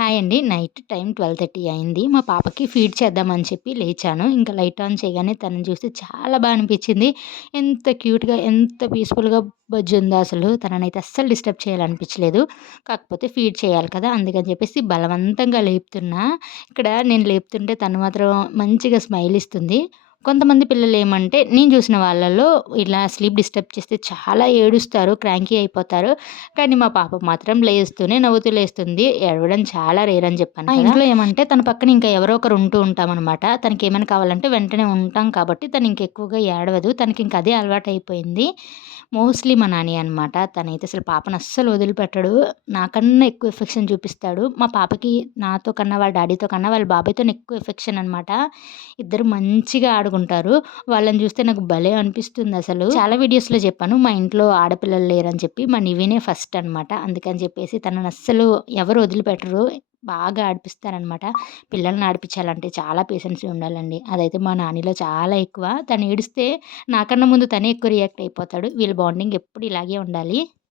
Hi అండి. Night time 12:30 అయింది. మా పాపకి ఫీడ్ చేద్దామని చెప్పి లేచాను. ఇంకా లైట్ ఆన్ చేయగానే తనని చూస్తే చాలా అనిపించింది. ఎంత క్యూట్‌గా, ఎంత పీస్‌ఫుల్‌గా బజ్జుందో అసలు. తననైతే అస్సలు డిస్టర్బ్ చేయాలనిపించలేదు. కాకపోతే ఫీడ్ చేయాలి కదా! అందుకని చెప్పేసి బలవంతంగా లేపుతున్నా. ఇక్కడ నేను లేపుతుంటే తను మాత్రం మంచిగా స్మైల్ ఇస్తుంది. కొంతమంది పిల్లలేమంటే నేను చూసిన వాళ్ళలో ఇలా స్లీప్ డిస్టర్బ్ చేస్తే చాలా ఏడుస్తారు. క్రాంకీ అయిపోతారు. కానీ మా పాప మాత్రం లేస్తూనే నవ్వుతూ లేస్తుంది. ఏడవడం చాలా రేర్ అని చెప్పాను కదా! ఇంట్లో ఏమంటే తన పక్కన ఇంకా ఎవరో ఒకరు ఉంటూ ఉంటామనమాట. తనకేమైనా కావాలంటే వెంటనే ఉంటాం కాబట్టి తను ఇంకెక్కువగా ఏడవదు. తనకింక అదే అలవాటయిపోయింది. మోస్ట్‌లీ మా నాని అనమాట. తనైతే అసలు పాపను అస్సలు వదిలిపెట్టడు. నాకన్నా ఎక్కువ ఎఫెక్షన్ చూపిస్తాడు. మా పాపకి నాతో కన్నా వాళ్ళ డ్యాడీతో కన్నా వాళ్ళ బాబాయ్‌తోనే ఎక్కువ ఎఫెక్షన్ అనమాట. ఇద్దరు మంచిగా ఆడుకుంటారు. వాళ్ళని చూస్తే నాకు భలే అనిపిస్తుందసలు. చాలా వీడియోస్‌లో చెప్పాను. మా ఇంట్లో ఆడపిల్లలు లేరని చెప్పి. మా నివినే ఫస్ట్ అనమాట. అందుకని చెప్పేసి తనని అస్సలు ఎవరు వదిలిపెట్టరు. బాగా ఆడిపిస్తారనమాట. పిల్లల్ని ఆడిపిచ్చాలంటే చాలా పేషెన్సీ ఉండాలండి. అదైతే మా నానిలో చాలా ఎక్కువ. తను ఏడిస్తే నాకన్నా ముందు తనే ఎక్కువ రియాక్ట్ అయిపోతాడు. వీళ్ళ బాండింగ్ ఎప్పుడు ఇలాగే ఉండాలి.